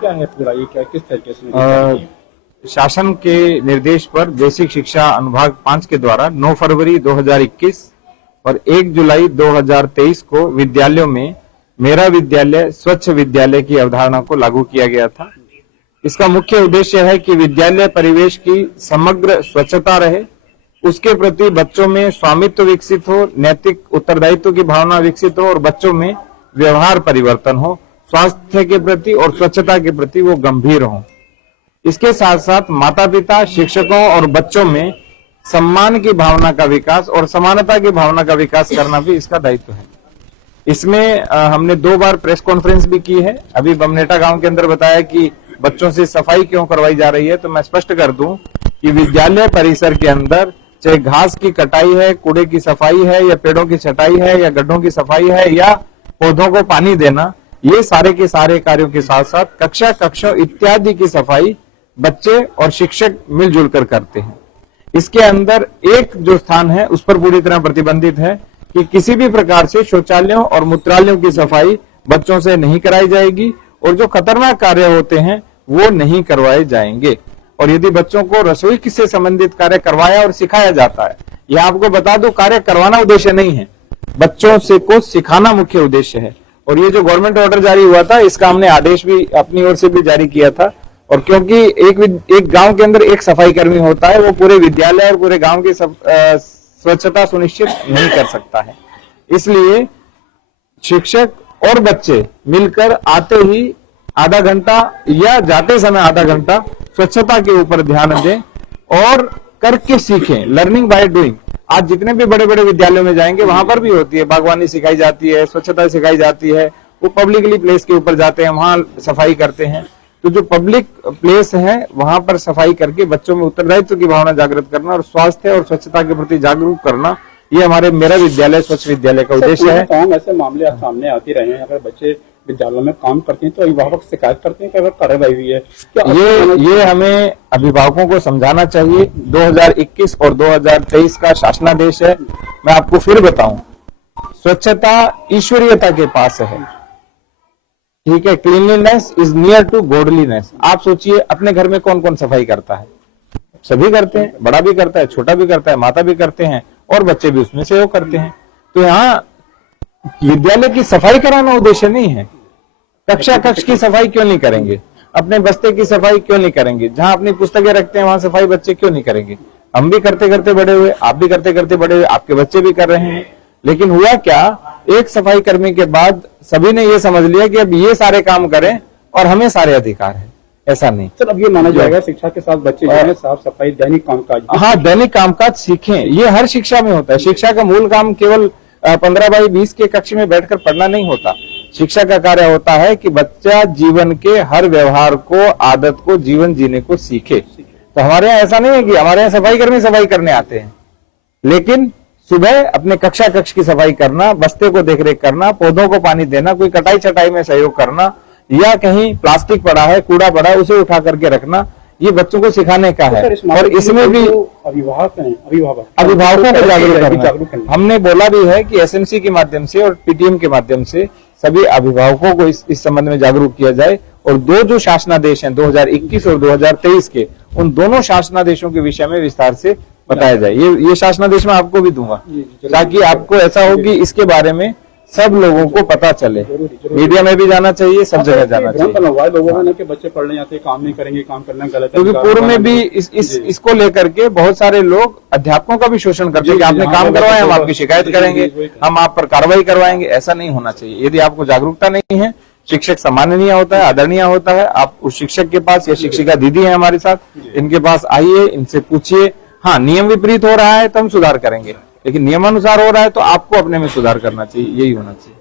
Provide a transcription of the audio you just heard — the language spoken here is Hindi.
क्या है पूरा ये, क्या किस तरीके से शासन के निर्देश पर बेसिक शिक्षा अनुभाग 5 के द्वारा 9 फरवरी 2021 और 1 जुलाई 2023 को विद्यालयों में मेरा विद्यालय स्वच्छ विद्यालय की अवधारणा को लागू किया गया था। इसका मुख्य उद्देश्य है कि विद्यालय परिवेश की समग्र स्वच्छता रहे, उसके प्रति बच्चों में स्वामित्व विकसित हो, नैतिक उत्तरदायित्व की भावना विकसित हो और बच्चों में व्यवहार परिवर्तन हो, स्वास्थ्य के प्रति और स्वच्छता के प्रति वो गंभीर हों। इसके साथ साथ माता पिता, शिक्षकों और बच्चों में सम्मान की भावना का विकास और समानता की भावना का विकास करना भी इसका दायित्व है। इसमें हमने 2 बार प्रेस कॉन्फ्रेंस भी की है। अभी बमनेटा गांव के अंदर बताया कि बच्चों से सफाई क्यों करवाई जा रही है, तो मैं स्पष्ट कर दूं कि विद्यालय परिसर के अंदर चाहे घास की कटाई है, कूड़े की सफाई है, या पेड़ों की छटाई है, या गड्ढों की सफाई है, या पौधों को पानी देना, ये सारे के सारे कार्यों के साथ साथ कक्षों इत्यादि की सफाई बच्चे और शिक्षक मिलजुल कर करते हैं। इसके अंदर एक जो स्थान है उस पर पूरी तरह प्रतिबंधित है कि किसी भी प्रकार से शौचालयों और मूत्रालयों की सफाई बच्चों से नहीं कराई जाएगी और जो खतरनाक कार्य होते हैं वो नहीं करवाए जाएंगे। और यदि बच्चों को रसोई से संबंधित कार्य करवाया और सिखाया जाता है, यह आपको बता दो, कार्य करवाना उद्देश्य नहीं है, बच्चों से को सिखाना मुख्य उद्देश्य है। और ये जो गवर्नमेंट ऑर्डर जारी हुआ था, इसका हमने आदेश भी अपनी ओर से भी जारी किया था। और क्योंकि एक गांव के अंदर एक सफाई कर्मी होता है, वो पूरे विद्यालय और पूरे गांव की स्वच्छता सुनिश्चित नहीं कर सकता है, इसलिए शिक्षक और बच्चे मिलकर आते ही आधा घंटा या जाते समय आधा घंटा स्वच्छता के ऊपर ध्यान दें और करके सीखें। Learning by doing. आज जितने भी बड़े बड़े विद्यालयों में जाएंगे वहां पर भी होती है, बागवानी सिखाई जाती है, स्वच्छता सिखाई जाती है। वो पब्लिकली प्लेस के ऊपर जाते हैं, वहां सफाई करते हैं। तो जो पब्लिक प्लेस है वहां पर सफाई करके बच्चों में उत्तरदायित्व की भावना जागृत करना और स्वास्थ्य और स्वच्छता के प्रति जागरूक करना, ये हमारे मेरा विद्यालय स्वच्छ विद्यालय का उद्देश्य है। कौन ऐसे मामले आप सामने आते रहे हैं, अगर बच्चे विद्यालयों में काम करते हैं तो अभिभावक शिकायत करते हैं कि अगर कार्रवाई हुई है, ये हमें अभिभावकों को समझाना चाहिए। 2021 और 2023 का शासनादेश है। मैं आपको फिर बताऊं, स्वच्छता ईश्वरीयता के पास है, ठीक है। Cleanliness is near to godliness. आप सोचिए अपने घर में कौन कौन सफाई करता है? सभी करते हैं, बड़ा भी करता है, छोटा भी करता है, माता भी करते हैं और बच्चे भी उसमें सहयोग करते हैं। तो यहाँ विद्यालय की सफाई कराना उद्देश्य नहीं है। कक्ष की सफाई क्यों नहीं करेंगे? अपने बस्ते की सफाई क्यों नहीं करेंगे? जहां अपनी पुस्तकें रखते हैं वहां सफाई बच्चे क्यों नहीं करेंगे? हम भी करते करते बड़े हुए, आप भी करते करते बड़े हुए, आपके बच्चे भी कर रहे हैं। लेकिन हुआ क्या, एक सफाई कर्मी के बाद सभी ने ये समझ लिया कि अब ये सारे काम करें और हमें सारे अधिकार है। ऐसा नहीं सर, अब ये माना जाएगा शिक्षा के साथ बच्चे जो है साफ सफाई दैनिक कामकाज, हाँ दैनिक कामकाज सीखें। ये हर शिक्षा में होता है। शिक्षा का मूल काम केवल 15/20 के कक्ष में बैठकर पढ़ना नहीं होता। शिक्षा का कार्य होता है कि बच्चा जीवन के हर व्यवहार को, आदत को, जीवन जीने को सीखे। तो हमारे यहाँ ऐसा नहीं है कि हमारे यहाँ सफाई कर्मी सफाई करने आते हैं, लेकिन सुबह अपने कक्ष की सफाई करना, बस्ते को देखरेख करना, पौधों को पानी देना, कोई कटाई छटाई में सहयोग करना, या कहीं प्लास्टिक पड़ा है, कूड़ा पड़ा है, उसे उठा करके रखना, ये बच्चों को सिखाने का है। और इसमें भी अभिभावकों को जागरूक करना। हमने बोला भी है कि एसएमसी के माध्यम से और पीटीएम के माध्यम से सभी अभिभावकों को इस संबंध में जागरूक किया जाए। और 2 जो शासनादेश हैं 2021 और 2023 के, उन दोनों शासनादेशों के विषय में विस्तार से बताया जाए। ये शासनादेश मैं आपको भी दूंगा ताकि आपको ऐसा हो कि इसके बारे में सब लोगों को पता चले। मीडिया में भी जाना चाहिए, सब जगह जाना चाहिए। लोगों ने कि बच्चे पढ़ने जाते हैं, काम नहीं करेंगे, काम करना गलत है। क्योंकि पूर्व में भी इसको लेकर के बहुत सारे लोग अध्यापकों का भी शोषण करते हैं कि आपने काम करवाया, हम आपकी शिकायत करेंगे, हम आप पर कार्रवाई करवाएंगे। ऐसा नहीं होना चाहिए। यदि आपको जागरूकता नहीं है, शिक्षक सम्माननीय होता है, आदरणीय होता है, आप उस शिक्षक के पास या शिक्षिका दीदी है हमारे साथ, इनके पास आइए, इनसे पूछिए। हाँ, नियम विपरीत हो रहा है तो हम सुधार करेंगे, लेकिन नियमानुसार हो रहा है तो आपको अपने में सुधार करना चाहिए। यही होना चाहिए।